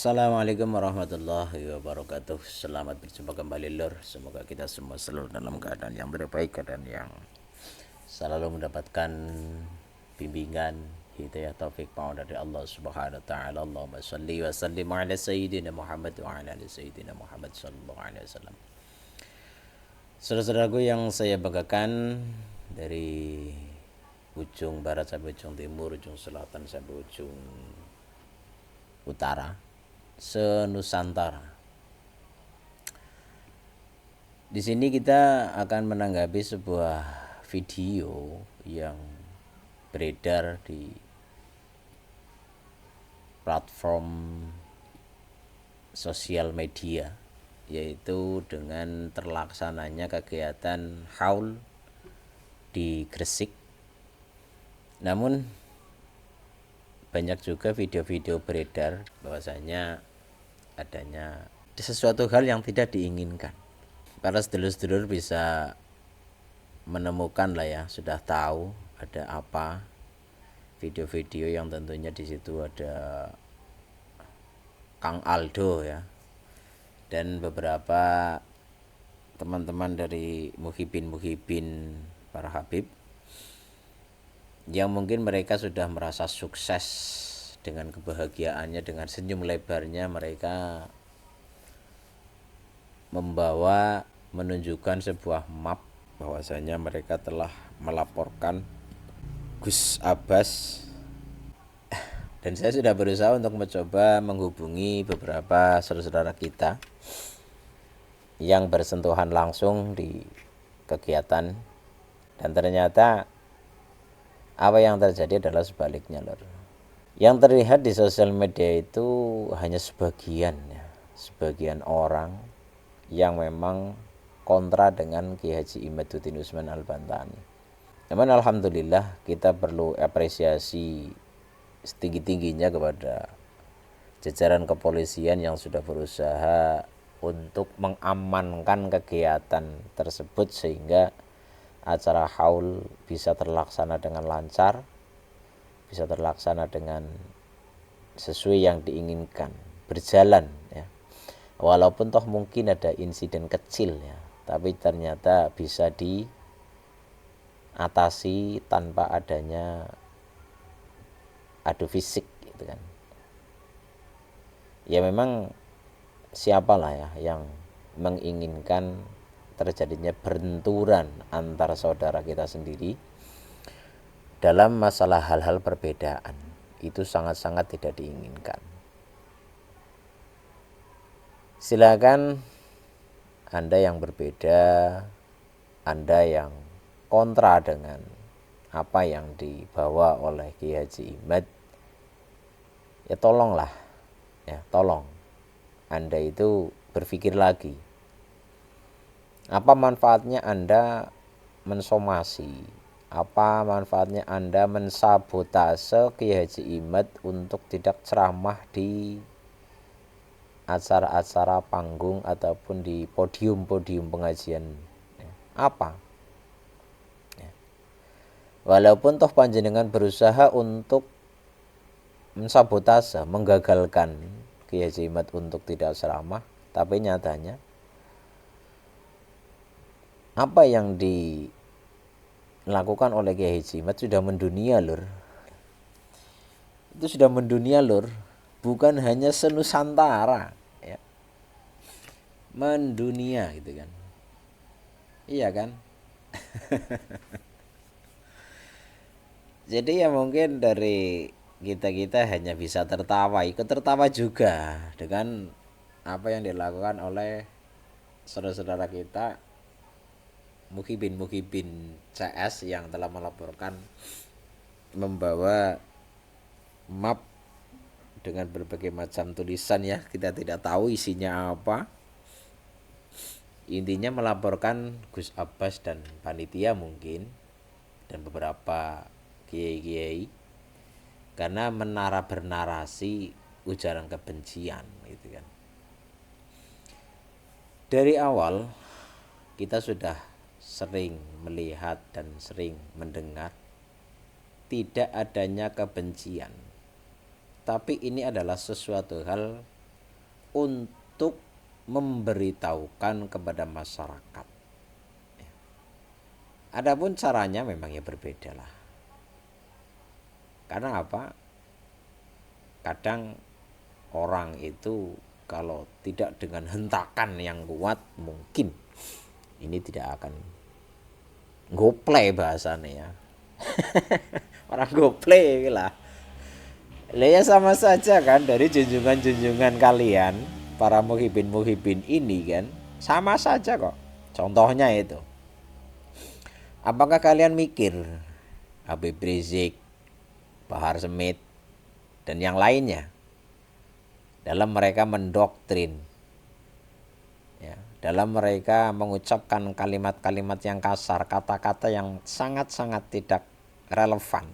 Assalamualaikum warahmatullahi wabarakatuh. Selamat berjumpa kembali lur. Semoga kita semua selalu dalam keadaan yang terbaik, keadaan yang selalu mendapatkan bimbingan hidayah taufik mau dari Allah Subhanahu wa taala. Allahumma shalli wa sallim ala sayyidina Muhammad wa ala ali sayyidina Muhammad sallallahu alaihi wasallam. Saudara-saudaraku yang saya banggakan, dari ujung barat sampai ujung timur, ujung selatan sampai ujung utara, senusantara. Di sini kita akan menanggapi sebuah video yang beredar di platform sosial media, yaitu dengan terlaksananya kegiatan haul di Gresik. Namun banyak juga video-video beredar bahwasanya adanya sesuatu hal yang tidak diinginkan. Para sedulur-sedulur bisa menemukan lah ya, sudah tahu ada apa video-video yang tentunya di situ ada Kang Aldo ya, dan beberapa teman-teman dari muhibin para Habib yang mungkin mereka sudah merasa sukses dengan kebahagiaannya, dengan senyum lebarnya mereka membawa menunjukkan sebuah map bahwasanya mereka telah melaporkan Gus Abbas. Dan saya sudah berusaha untuk mencoba menghubungi beberapa saudara-saudara kita yang bersentuhan langsung di kegiatan, dan ternyata apa yang terjadi adalah sebaliknya lor. Yang terlihat di sosial media itu hanya sebagian ya, sebagian orang yang memang kontra dengan Kiai Haji Imaduddin Utsman Al-Bantani. Namun alhamdulillah kita perlu apresiasi setinggi-tingginya kepada jajaran kepolisian yang sudah berusaha untuk mengamankan kegiatan tersebut sehingga acara haul bisa terlaksana dengan lancar, bisa terlaksana dengan sesuai yang diinginkan, berjalan ya. Walaupun toh mungkin ada insiden kecil ya, tapi ternyata bisa diatasi tanpa adanya adu fisik gitu kan. Ya memang siapalah ya yang menginginkan terjadinya benturan antar saudara kita sendiri dalam masalah hal-hal perbedaan. Itu sangat-sangat tidak diinginkan. Silakan Anda yang berbeda, Anda yang kontra dengan apa yang dibawa oleh Kiai Haji Imad, ya tolonglah ya, tolong Anda itu berpikir lagi. Apa manfaatnya Anda mensomasi? Apa manfaatnya Anda mensabotase Kiai Haji Imad untuk tidak ceramah di acara-acara panggung ataupun di podium-podium pengajian? Apa? Walaupun toh panjenengan berusaha untuk mensabotase, menggagalkan Kiai Haji Imad untuk tidak ceramah, tapi nyatanya apa yang dilakukan oleh Kiai Haji Imad sudah mendunia lur. Itu sudah mendunia lur, bukan hanya senusantara ya, mendunia gitu kan. Iya kan? Jadi ya mungkin dari kita hanya bisa tertawa, ikut tertawa juga dengan apa yang dilakukan oleh saudara-saudara kita muhibin CS yang telah melaporkan membawa map dengan berbagai macam tulisan ya, kita tidak tahu isinya apa. Intinya melaporkan Gus Abbas dan panitia mungkin, dan beberapa kiai-kiai, karena bernarasi ujaran kebencian gitu kan. Dari awal kita sudah sering melihat dan sering mendengar tidak adanya kebencian, tapi ini adalah sesuatu hal untuk memberitahukan kepada masyarakat. Adapun caranya memang ya berbeda lah. Karena apa? Kadang orang itu kalau tidak dengan hentakan yang kuat, mungkin ini tidak akan goplay bahasanya ya. Orang goplay lah. Ya sama saja kan, dari junjungan-junjungan kalian para muhibin-muhibin ini kan sama saja kok. Contohnya itu, apakah kalian mikir Habib Rizik, Bahar Smith dan yang lainnya dalam mereka mendoktrin ya, dalam mereka mengucapkan kalimat-kalimat yang kasar, kata-kata yang sangat-sangat tidak relevan,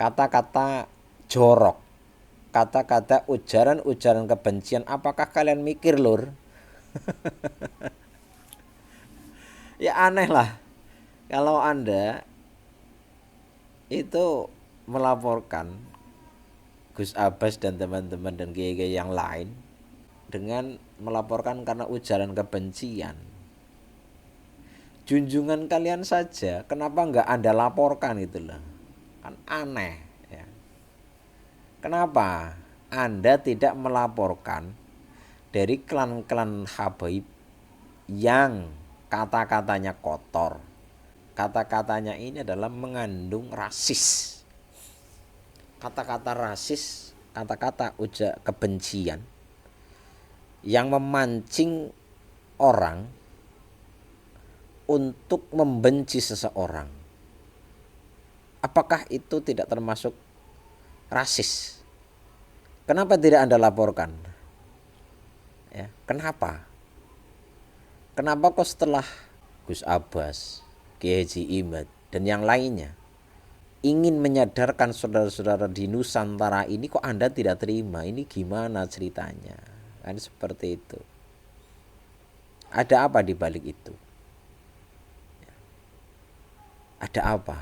kata-kata jorok, kata-kata ujaran-ujaran kebencian, apakah kalian mikir lur? Ya aneh lah kalau Anda itu melaporkan Gus Abbas dan teman-teman dan kiai-kiai yang lain dengan melaporkan karena ujaran kebencian. Junjungan kalian saja, kenapa enggak Anda laporkan gitu loh? Kan aneh ya. Kenapa Anda tidak melaporkan dari klan-klan habaib yang kata-katanya kotor? Kata-katanya ini adalah mengandung rasis. Kata-kata rasis, kata-kata kebencian yang memancing orang untuk membenci seseorang. Apakah itu tidak termasuk rasis? Kenapa tidak Anda laporkan? Ya, kenapa? Kenapa kok setelah Gus Abbas, Kiai Haji Imad dan yang lainnya ingin menyadarkan saudara-saudara di Nusantara ini, kok Anda tidak terima? Ini gimana ceritanya? Kan seperti itu. Ada apa di balik itu? Ada apa?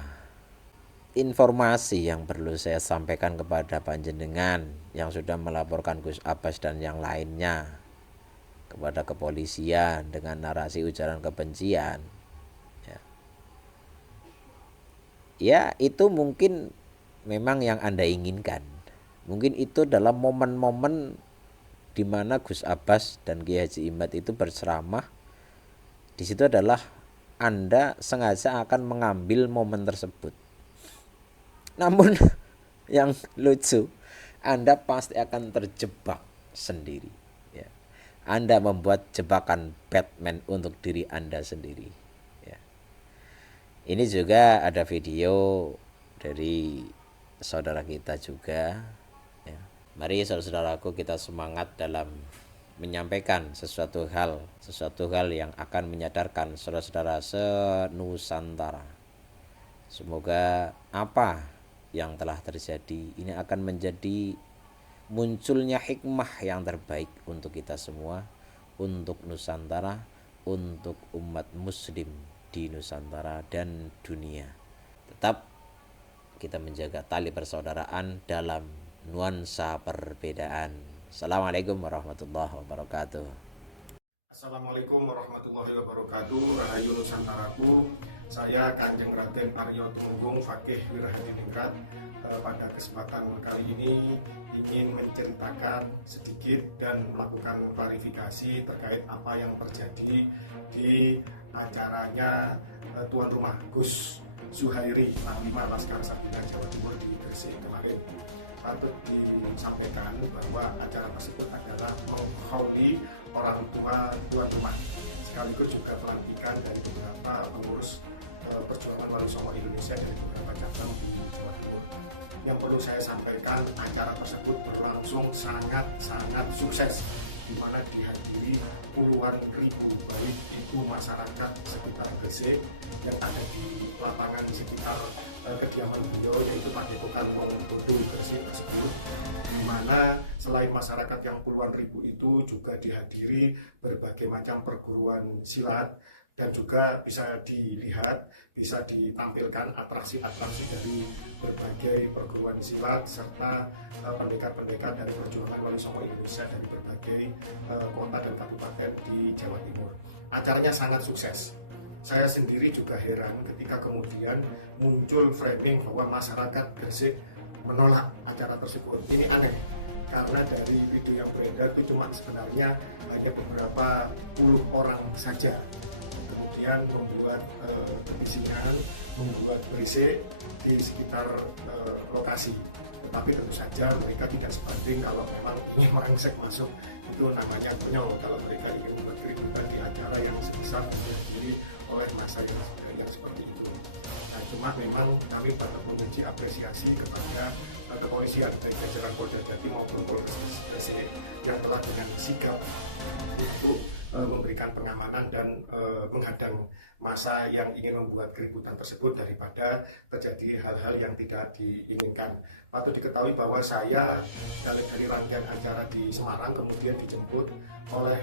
Informasi yang perlu saya sampaikan kepada panjenengan yang sudah melaporkan Gus Abbas dan yang lainnya kepada kepolisian dengan narasi ujaran kebencian. Ya itu mungkin memang yang Anda inginkan. Mungkin itu dalam momen-momen di mana Gus Abbas dan Kiai Haji Imad itu berceramah. Di situ adalah Anda sengaja akan mengambil momen tersebut. Namun yang lucu, Anda pasti akan terjebak sendiri ya. Anda membuat jebakan Batman untuk diri Anda sendiri. Ini juga ada video dari saudara kita juga ya. Mari saudara-saudaraku kita semangat dalam menyampaikan sesuatu hal yang akan menyadarkan saudara-saudara se-Nusantara. Semoga apa yang telah terjadi ini akan menjadi munculnya hikmah yang terbaik untuk kita semua, untuk Nusantara, untuk umat muslim di Nusantara dan dunia. Tetap kita menjaga tali persaudaraan dalam nuansa perbedaan. Assalamualaikum warahmatullahi wabarakatuh. Assalamualaikum warahmatullahi wabarakatuh. Rahayu Nusantaraku. Saya Kanjeng Raden Aryo Tumenggung Fakih Wirahadiningrat. Pada kesempatan kali ini ingin menceritakan sedikit dan melakukan klarifikasi terkait apa yang terjadi di acaranya tuan rumah Gus Zuhairi Panglima Laskar Sarjana Jawa Timur di Gresik kemarin. Patut disampaikan bahwa acara tersebut adalah menghauli orang tua tuan rumah, sekaligus juga pelantikan dari beberapa pengurus perjuangan Wali Songo Indonesia dari beberapa cabang di Jawa Timur. Yang perlu saya sampaikan, acara tersebut berlangsung sangat sukses, di mana dihadiri puluhan ribu baik itu masyarakat sekitar Gresik yang ada di lapangan di sekitar kediaman beliau, yaitu Padepokan Wongododo Gresik tersebut, di mana selain masyarakat yang puluhan ribu itu juga dihadiri berbagai macam perguruan silat dan juga bisa dilihat, bisa ditampilkan atraksi-atraksi dari berbagai perguruan silat serta pendekar-pendekar dari perjuangan Wali Songo Indonesia dari berbagai kota dan kabupaten di Jawa Timur. Acaranya sangat sukses. Saya sendiri juga heran ketika kemudian muncul framing bahwa masyarakat Gresik menolak acara tersebut. Ini aneh, karena dari video yang beredar itu cuma sebenarnya hanya beberapa puluh orang saja kemudian membuat kebisingan, membuat berisik di sekitar lokasi. Tetapi tentu saja mereka tidak sebanding kalau memang ingin merangsek masuk, itu namanya konyol kalau mereka ingin membuat keributan di acara yang sebesar dihadiri oleh massa yang seperti itu. Nah, cuma memang kami patut membenci apresiasi kepada kepolisian baik jajaran Polda Jatim maupun Polres Gresik yang telah dengan sigap untuk memberikan pengamanan dan menghadang massa yang ingin membuat keributan tersebut daripada terjadi hal-hal yang tidak diinginkan. Patut diketahui bahwa saya dari rangkaian acara di Semarang kemudian dijemput oleh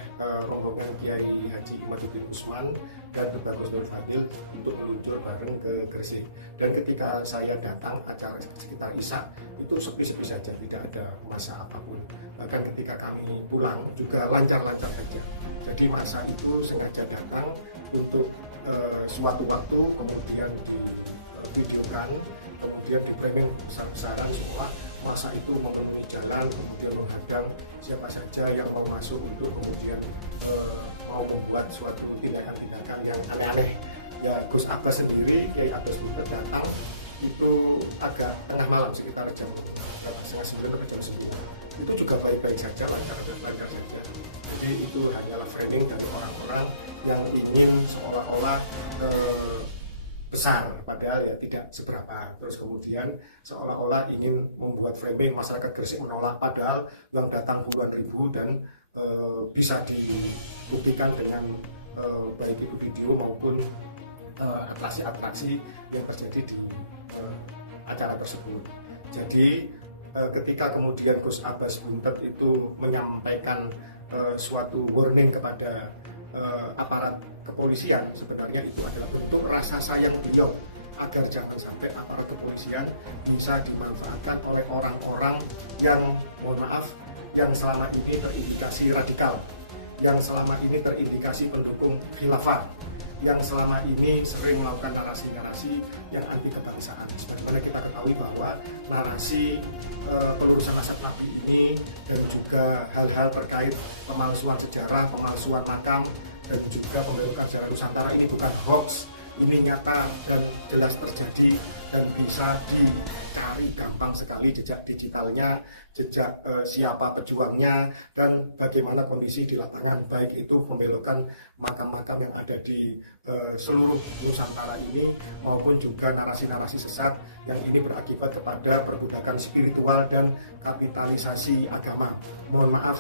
rombongan Kiai Haji Imaduddin Usman dan Bagus Nur Fadil untuk meluncur bareng ke Gresik. Dan ketika saya datang acara sekitar Isya itu sepi-sepi saja, tidak ada massa apapun. Bahkan ketika kami pulang juga lancar-lancar saja. Jadi massa itu sengaja datang untuk suatu waktu kemudian divideokan, kemudian di-framing besar-besaran semua massa itu memenuhi jalan, kemudian menghadang siapa saja yang mau masuk untuk kemudian mau membuat suatu tindakan-tindakan yang aneh-aneh. Ya, Gus Abbas sendiri, Kiai Abbas Buntet datang itu agak tengah malam sekitar jam 8:30 atau jam 10. Itu juga baik-baik saja, lancar saja. Jadi itu hanyalah framing dari orang-orang yang ingin seolah-olah besar, padahal ya tidak seberapa. Terus kemudian seolah-olah ingin membuat framing masyarakat Gresik menolak, padahal yang datang puluhan ribu dan bisa dibuktikan dengan baik itu video maupun atraksi-atraksi yang terjadi di acara tersebut. Jadi ketika kemudian Gus Abbas Buntet itu menyampaikan suatu warning kepada aparat kepolisian, sebenarnya itu adalah bentuk rasa sayang beliau agar jangan sampai aparat kepolisian bisa dimanfaatkan oleh orang-orang yang, mohon maaf, yang selama ini terindikasi radikal, yang selama ini terindikasi pendukung khilafah, yang selama ini sering melakukan narasi-narasi yang anti kebangsaan. Sebagaimana kita ketahui bahwa narasi pelurusan nasab Nabi ini dan juga hal-hal terkait pemalsuan sejarah, pemalsuan makam, dan juga pembelokan sejarah Nusantara ini bukan hoax, ini nyata dan jelas terjadi dan bisa dicari gampang sekali jejak digitalnya, jejak siapa pejuangnya, dan bagaimana kondisi di lapangan, baik itu pembelokan makam-makam yang ada di seluruh Nusantara ini maupun juga narasi-narasi sesat yang ini berakibat kepada perbudakan spiritual dan kapitalisasi agama. Mohon maaf,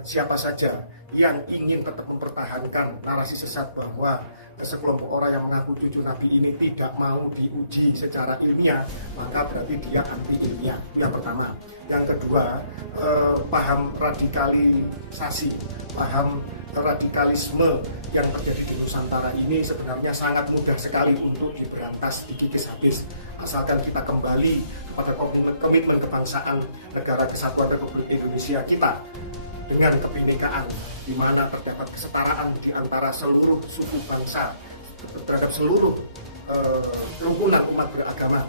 siapa saja yang ingin tetap mempertahankan narasi sesat bahwa sekelompok orang yang mengaku cucu Nabi ini tidak mau diuji secara ilmiah, maka berarti dia anti ilmiah. Yang pertama. Yang kedua, paham radikalisasi, paham radikalisme yang terjadi di Nusantara ini sebenarnya sangat mudah sekali untuk diberantas, dikikis habis, asalkan kita kembali kepada komitmen kebangsaan negara kesatuan Republik Indonesia kita dengan kebinekaan, di mana terdapat kesetaraan di antara seluruh suku bangsa terhadap seluruh kerukunan umat beragama.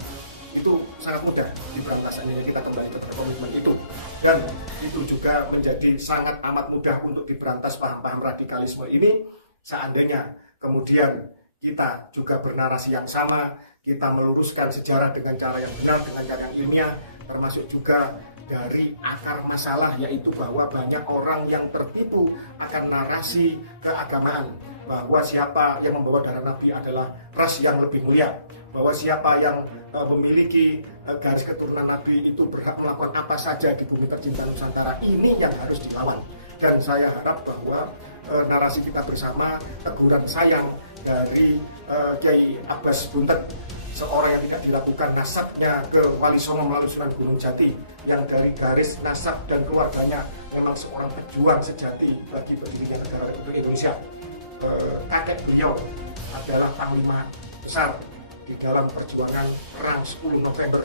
Itu sangat mudah diberantasannya, kita kembali ke komitmen itu, dan itu juga menjadi sangat amat mudah untuk diberantas paham-paham radikalisme ini seandainya kemudian kita juga bernarasi yang sama, kita meluruskan sejarah dengan cara yang benar, dengan cara yang ilmiah, termasuk juga dari akar masalah, yaitu bahwa banyak orang yang tertipu akan narasi keagamaan, bahwa siapa yang membawa darah Nabi adalah ras yang lebih mulia, bahwa siapa yang memiliki garis keturunan Nabi itu berhak melakukan apa saja di bumi tercinta Nusantara. Ini yang harus dilawan, dan saya harap bahwa narasi kita bersama, teguran sayang dari Kiai Abbas Buntet, seorang yang tidak dilakukan nasabnya ke Wali Songo melalui Sunan Gunung Jati, yang dari garis nasab dan keluarganya memang seorang pejuang sejati bagi berdirinya negara Republik Indonesia. kakek beliau adalah panglima besar di dalam perjuangan perang 10 November,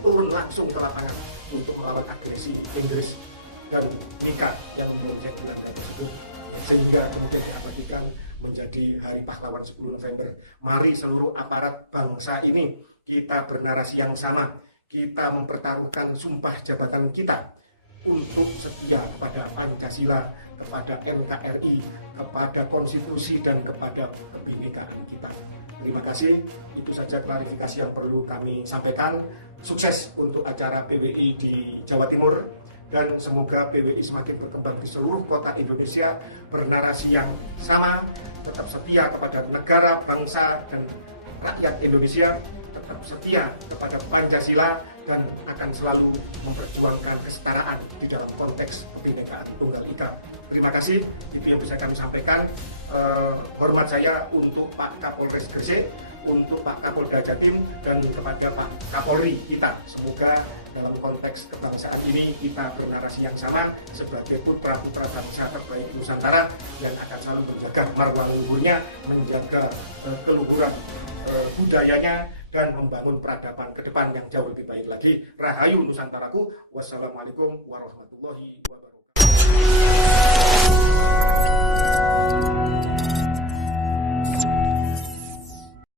turun langsung ke lapangan untuk melawan agresi Inggris dan Mika yang menjadi Belanda tersebut, sehingga kemudian diabadikan menjadi Hari Pahlawan 10 November. Mari seluruh aparat bangsa ini kita bernarasi yang sama, kita mempertaruhkan sumpah jabatan kita untuk setia kepada Pancasila, kepada NKRI, kepada konstitusi, dan kepada kebinekaan kita. Terima kasih, itu saja klarifikasi yang perlu kami sampaikan. Sukses untuk acara PWI di Jawa Timur, dan semoga PWI semakin berkembang di seluruh kota Indonesia, bernarasi yang sama, tetap setia kepada negara, bangsa, dan rakyat Indonesia, tetap setia kepada Pancasila, dan akan selalu memperjuangkan kesetaraan di dalam konteks Bhinneka Tunggal Ika. Terima kasih, itu yang bisa kami sampaikan. Hormat saya untuk Pak Kapolres Gresik, untuk Pak Kapolda Jatim, dan kepada Pak Kapolri kita. Semoga dalam konteks kebangsaan ini kita bernarasi yang sama sebagai putra-putra bangsa terbaik Nusantara yang akan selalu menjaga marwah leluhurnya, menjaga keluhuran budayanya, dan membangun peradaban ke depan yang jauh lebih baik lagi. Rahayu Nusantaraku. Wassalamualaikum warahmatullahi wabarakatuh.